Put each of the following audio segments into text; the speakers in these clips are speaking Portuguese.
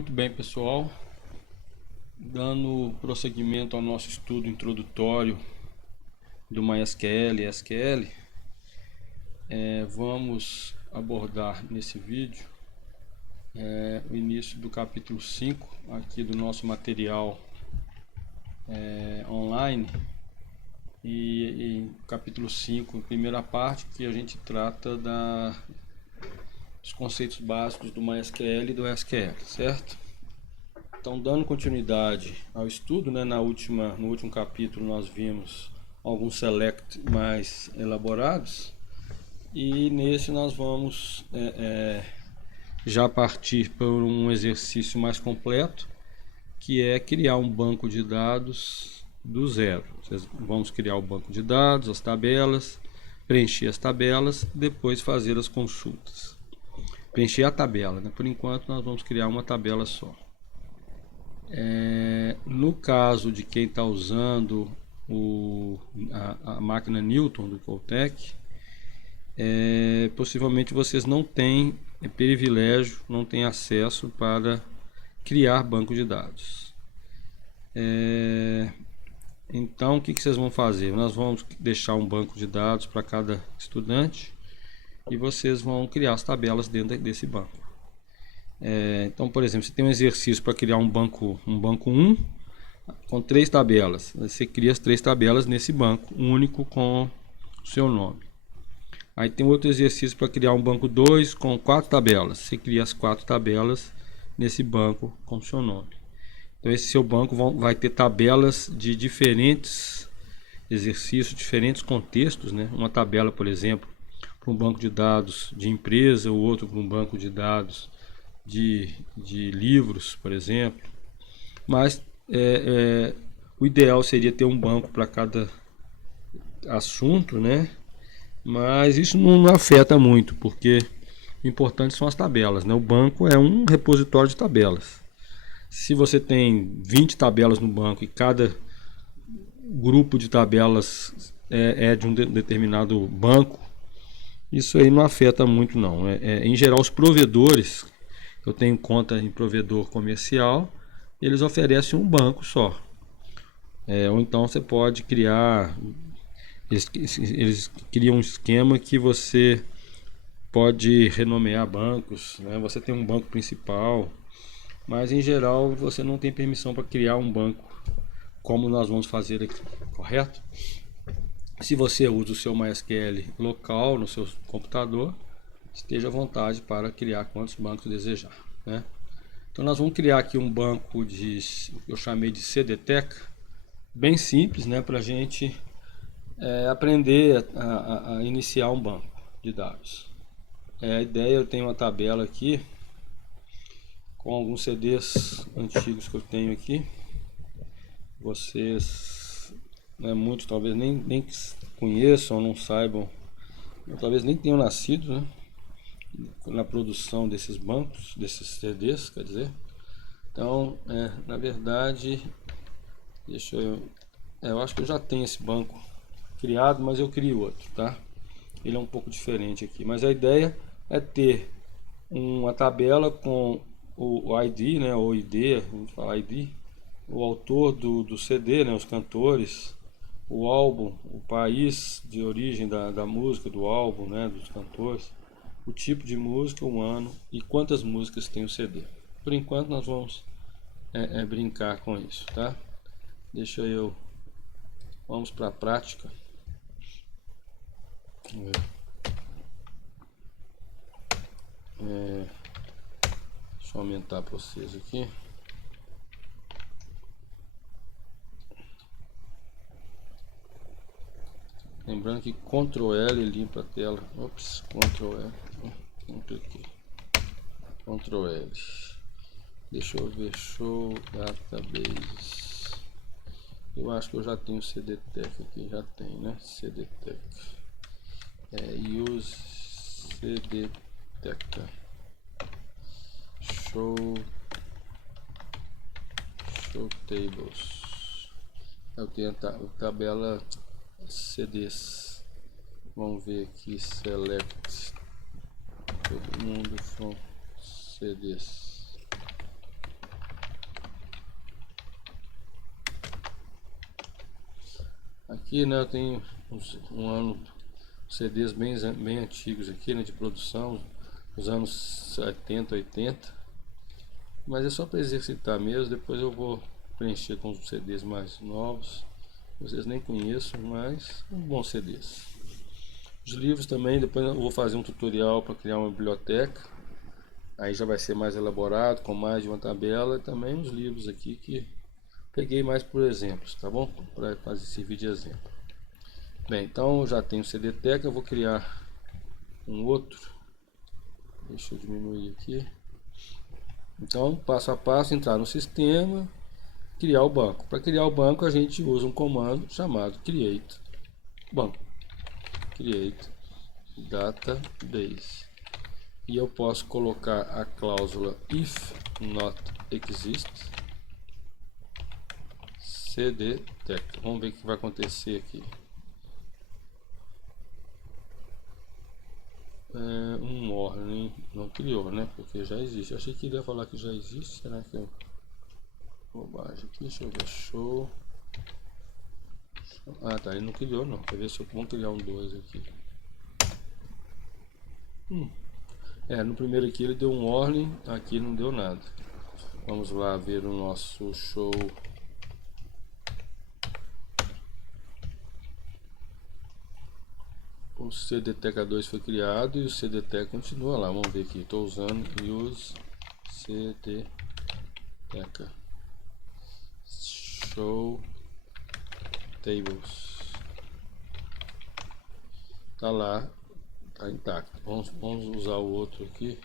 Muito bem, pessoal. Dando prosseguimento ao nosso estudo introdutório do MySQL e SQL, vamos abordar nesse vídeo o início do capítulo 5 aqui do nosso material online. E em capítulo 5, primeira parte, que a gente trata dos conceitos básicos do MySQL e do SQL, certo? Então, dando continuidade ao estudo, né, no último capítulo nós vimos alguns select mais elaborados, e nesse nós vamos já partir para um exercício mais completo, que é criar um banco de dados do zero. Vamos criar o banco de dados, as tabelas, preencher as tabelas, depois fazer as consultas. Preencher a tabela, né? Por enquanto nós vamos criar uma tabela só. No caso de quem está usando a máquina Newton do Caltech, possivelmente vocês não têm privilégio, não têm acesso para criar banco de dados. Então o que vocês vão fazer? Nós vamos deixar um banco de dados para cada estudante e vocês vão criar as tabelas dentro desse banco. Então, por exemplo, você tem um exercício para criar um banco 1 com 3 tabelas. Você cria as 3 tabelas nesse banco único com o seu nome. Aí tem outro exercício para criar um banco 2 com 4 tabelas. Você cria as 4 tabelas nesse banco com o seu nome. Então esse seu banco vai ter tabelas de diferentes exercícios, diferentes contextos, né? Uma tabela, por exemplo, para um banco de dados de empresa, o outro para um banco de dados de livros, por exemplo. Mas o ideal seria ter um banco para cada assunto, né? Mas isso não afeta muito, porque o importante são as tabelas, né? O banco é um repositório de tabelas. Se você tem 20 tabelas no banco e cada grupo de tabelas é de um determinado banco, isso aí não afeta muito não. Em geral, os provedores, eu tenho conta em provedor comercial, eles oferecem um banco só. Ou então você pode criar, eles criam um esquema que você pode renomear bancos, né? Você tem um banco principal, mas em geral você não tem permissão para criar um banco como nós vamos fazer aqui, correto? Se você usa o seu MySQL local no seu computador, esteja à vontade para criar quantos bancos desejar, né? Então nós vamos criar aqui um banco eu chamei de CDTech, bem simples, né, para a gente aprender a iniciar um banco de dados. A ideia, eu tenho uma tabela aqui com alguns CDs antigos que eu tenho aqui. Vocês, muitos talvez nem conheçam, não saibam, talvez nem tenham nascido, né, na produção desses bancos, desses CDs, quer dizer. Então, na verdade, eu acho que eu já tenho esse banco criado, mas eu crio outro, tá? Ele é um pouco diferente aqui, mas a ideia é ter uma tabela com o ID, né, ou ID, vamos falar ID, o autor do CD, né, os cantores, o álbum, o país de origem da música, do álbum, né, dos cantores, o tipo de música, o ano e quantas músicas tem o CD. Por enquanto nós vamos brincar com isso, tá? Vamos para a prática. Deixa eu aumentar para vocês aqui. Lembrando que Ctrl L limpa a tela. Ops, Ctrl L. Não cliquei. Ctrl L. Deixa eu ver. Show Database. Eu acho que eu já tenho CDTech aqui. Já tem, né? CDTech. Use CDTech. Show Tables. Eu tenho a tabela CDs. Vamos ver aqui. Select todo mundo from CDs. Aqui, né, eu tenho CDs bem antigos aqui, né, de produção, dos anos 70, 80. Mas é só para exercitar mesmo, depois eu vou preencher com os CDs mais novos. Vocês nem conheçam, mas são bons CDs. Os livros também, depois eu vou fazer um tutorial para criar uma biblioteca. Aí já vai ser mais elaborado, com mais de uma tabela. E também os livros aqui que peguei mais por exemplos, tá bom? Para fazer servir de exemplo. Bem, então já tenho o CDTech, eu vou criar um outro. Deixa eu diminuir aqui. Então, passo a passo, entrar no sistema, criar o banco. Para criar o banco, a gente usa um comando chamado create banco, create database. E eu posso colocar a cláusula if not exist cdtech. Vamos ver o que vai acontecer aqui. Um warning não criou, né? Porque já existe. Eu achei que ele ia falar que já existe. Será que eu... Bobagem aqui, deixa eu ver. Show. Ah, tá, ele não criou não. Quer ver se eu vou criar um 2 aqui. No primeiro aqui ele deu um warning, aqui não deu nada. Vamos lá ver o nosso show. O CDTK2 foi criado e o CDTK continua lá. Vamos ver aqui. Estou usando use CDTK show tables. Tá lá, tá intacto. Vamos usar o outro aqui.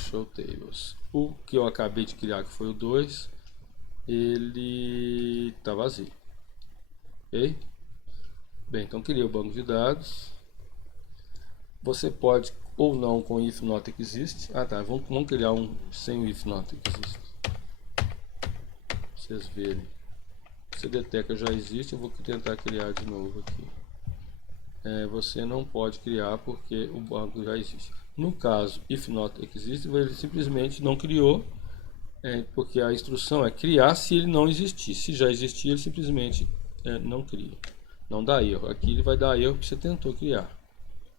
Show tables. O que eu acabei de criar, que foi o 2, ele tá vazio. Ok? Bem, então criei o banco de dados. Você pode ou não com if not exist. Ah tá, vamos criar um sem o if not exist. Pra vocês verem. O CDTK já existe, eu vou tentar criar de novo aqui. Você não pode criar porque o banco já existe. No caso if not exist, ele simplesmente não criou, porque a instrução é criar se ele não existir. Se já existir, ele simplesmente não cria. Não dá erro. Aqui ele vai dar erro que você tentou criar.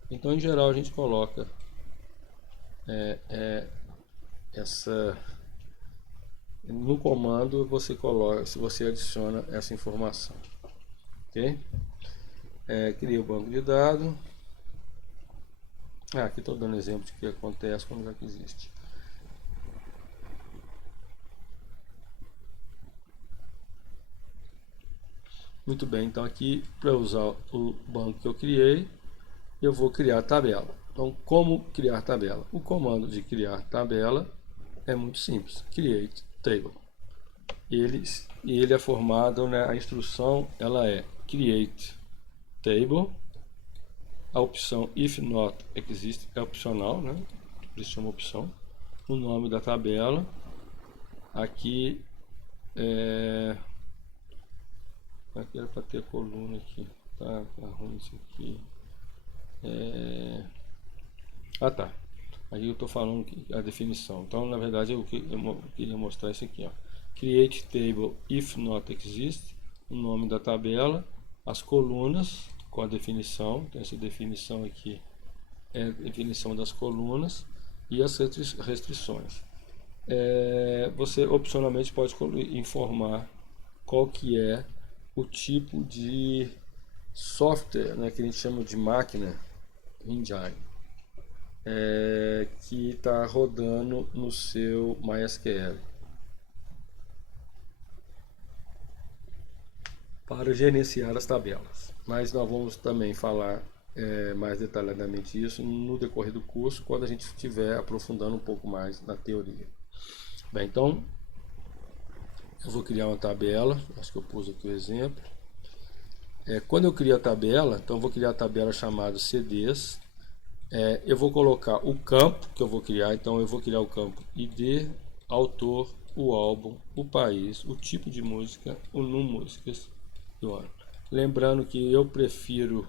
Então, em geral, a gente coloca essa no comando. Você coloca, se você adiciona essa informação, ok? Cria o banco de dados. Aqui estou dando exemplo de que acontece quando já existe. Muito bem, então aqui para usar o banco que eu criei, eu vou criar tabela. Então, como criar tabela? O comando de criar tabela é muito simples. Create table. Ele é formado, né, a instrução ela é create table. A opção if not exist é opcional, né? Eles chamam opção. O nome da tabela. Aqui aqui era para ter coluna aqui. Tá ruim isso aqui. Tá. Aqui eu estou falando a definição. Então, na verdade, eu queria mostrar isso aqui, ó. Create table if not exist, o nome da tabela, as colunas com a definição. Então, essa definição aqui é a definição das colunas e as restrições. Você opcionalmente pode informar qual que é o tipo de software, né, que a gente chama de máquina engine, que está rodando no seu MySQL para gerenciar as tabelas. Mas nós vamos também falar mais detalhadamente isso no decorrer do curso, quando a gente estiver aprofundando um pouco mais na teoria. Bem, então eu vou criar uma tabela. Acho que eu pus aqui o exemplo. Quando eu crio a tabela, então eu vou criar a tabela chamada CDs. Eu vou colocar o campo que eu vou criar. Então eu vou criar o campo ID, autor, o álbum, o país, o tipo de música, o número de músicas do ano. Lembrando que eu prefiro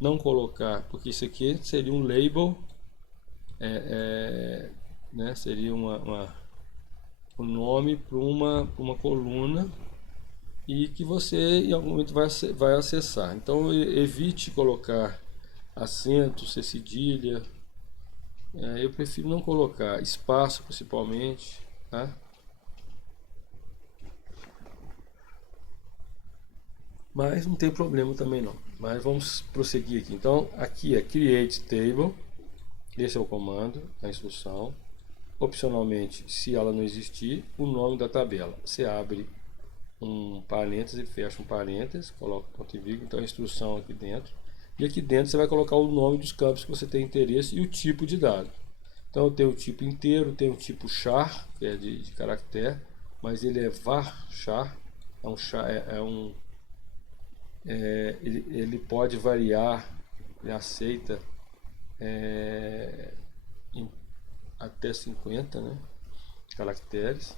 não colocar, porque isso aqui seria um label, né, seria um nome para uma coluna e que você em algum momento vai acessar. Então evite colocar acento, C cedilha. Eu prefiro não colocar espaço, principalmente, tá? Mas não tem problema também não. Mas vamos prosseguir aqui. Então aqui é Create Table. Esse é o comando, a instrução. Opcionalmente, se ela não existir, o nome da tabela. Você abre um parêntese, fecha um parêntese, coloca o ponto e vírgula, então a instrução aqui dentro. E aqui dentro você vai colocar o nome dos campos que você tem interesse e o tipo de dado. Então eu tenho o tipo inteiro, tenho o tipo char, que é de caractere, mas ele é varchar, é um char, ele pode variar, ele aceita até 50, né, caracteres.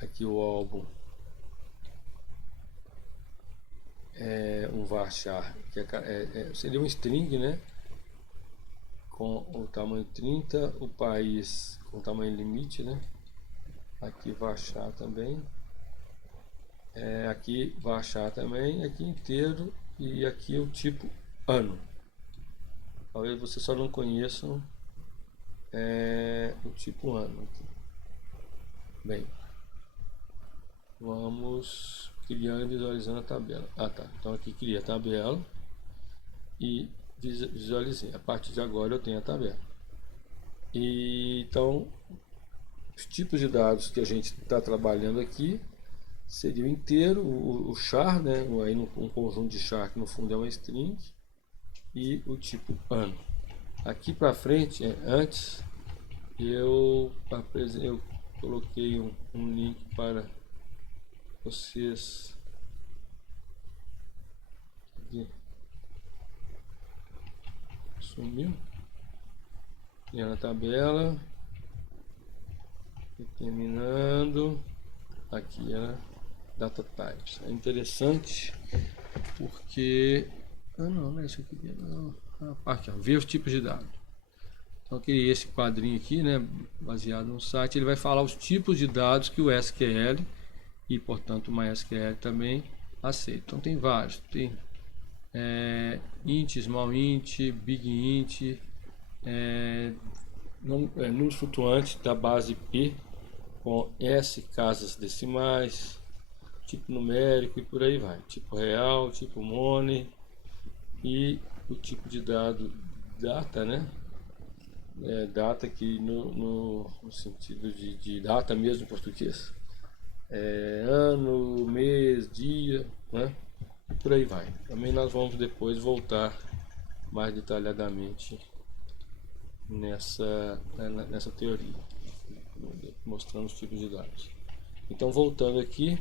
Aqui o álbum é um varchar, que seria um string, né, com o tamanho 30, o país com tamanho limite, né, aqui varchar também, aqui varchar também, aqui inteiro, e aqui o tipo ano. Talvez você só não conheçam o tipo ano aqui. Bem, vamos criando e visualizando a tabela. Tá. Então aqui cria a tabela e visualizei. A partir de agora eu tenho a tabela. E então os tipos de dados que a gente está trabalhando aqui seria o inteiro, o char, né? Aí um conjunto de char que no fundo é uma string, e o tipo ano. Aqui para frente, antes eu coloquei um link para vocês. Aqui. Sumiu. E na tabela. E terminando. Aqui era data types. É interessante porque. Não é isso que eu queria. Não. Aqui, ó, ver os tipos de dados. Então eu criei esse quadrinho aqui, né, baseado no site. Ele vai falar os tipos de dados que o SQL e, portanto, o MySQL também aceita. Então tem vários. Tem int, small int, big int, números flutuantes da base P com S casas decimais, tipo numérico e por aí vai. Tipo real, tipo money e o tipo de dado data, né? Data que no sentido de data mesmo em português. Ano, mês, dia, né? E por aí vai. Também nós vamos depois voltar mais detalhadamente nessa teoria, mostrando os tipos de dados. Então voltando aqui,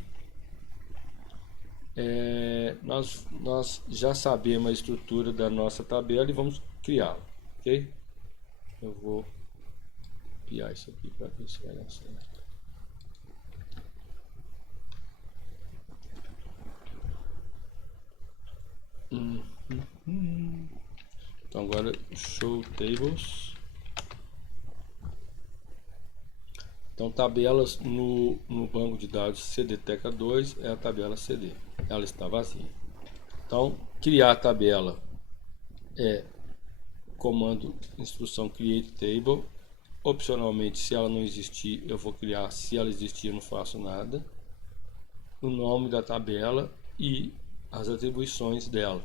nós já sabemos a estrutura da nossa tabela e vamos criá-la, ok? Eu vou copiar isso aqui para ver se vai dar certo. Então agora show tables. Então tabelas no banco de dados CDTeca2 é a tabela CD, ela está vazia. Então criar a tabela é comando instrução create table. Opcionalmente, se ela não existir, eu vou criar. Se ela existir, eu não faço nada. O nome da tabela e as atribuições dela,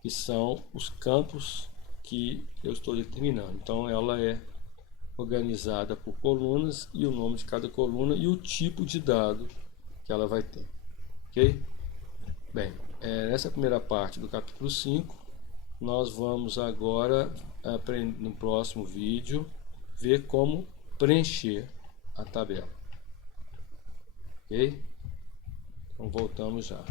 que são os campos que eu estou determinando. Então ela é organizada por colunas e o nome de cada coluna e o tipo de dado que ela vai ter, ok? Bem, nessa primeira parte do capítulo 5, nós vamos agora aprender no próximo vídeo ver como preencher a tabela, ok? Então voltamos já.